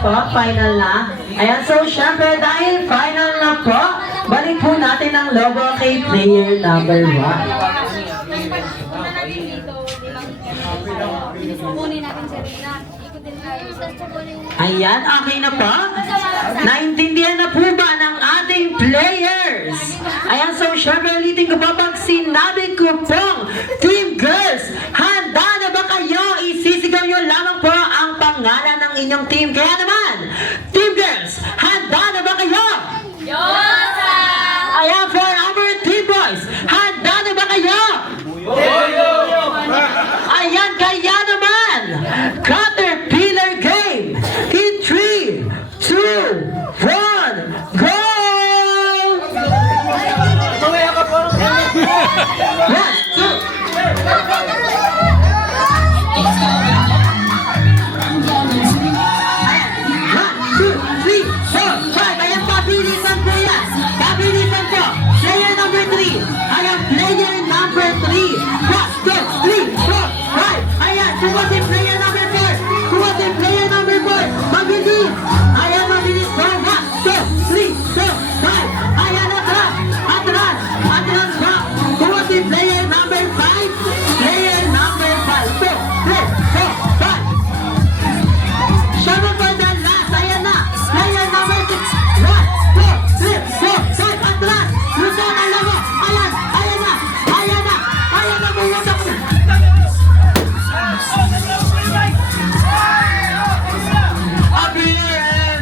po, final na. Ayan, so syempre dahil final na po, balik po natin ang logo kay player number 1. Kukunin natin si Rina. Ikutin tayo. Ayan, okay na po. Naintindihan na po ba ng ating players? Ayan, so syempre ulitin ko pa pag sinabi ko pong Team Girls, handa na ba kayo? Isisigaw nyo lamang po ang pangalan ng inyong team. Kaya naman, Team Girls, handa na ba kayo? Yosa! Ayan, for our Team Boys, handa na ba kayo? Ayan, kaya naman, Caterpillar Game in 3, 2, 1, go! 1, 2, 3, 4, 5. Ayan, pabilisan po yan. Pabilisan po. Player number 3. Ayan, player number 3. 1, 2, 3, 4, 5. Ayan, suko si player number 4. Suko si player number 4. Mabilis. Ayan, mabilis po. 1, 2, 3, 4, 5. Ayan, atras. Atras. Atras po. Suko si player number 5. Player number 5. 2, 3, 4, 5. Shaman for the last. Ayan na. Player number 6. 1, 2, 3, 4, 5. Atras. Luzon, alam mo. Ayan. Ayan na. Ayan na. Ayan na. Buwasak na. Abilin!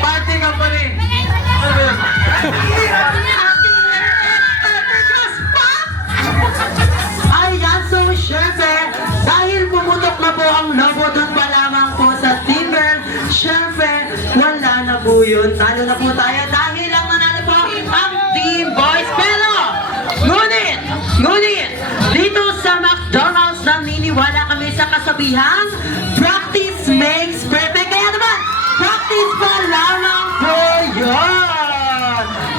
Party company! Ayan, so syempre, dahil pumutok na po ang logo dun pa lamang po sa Team Girl, syempre, wala na po yun. Talo na po tayo dahil ang nanalo po ang Team Boys. Pero, ngunit, dito sa McDonald's naniniwala kami sa kasabihang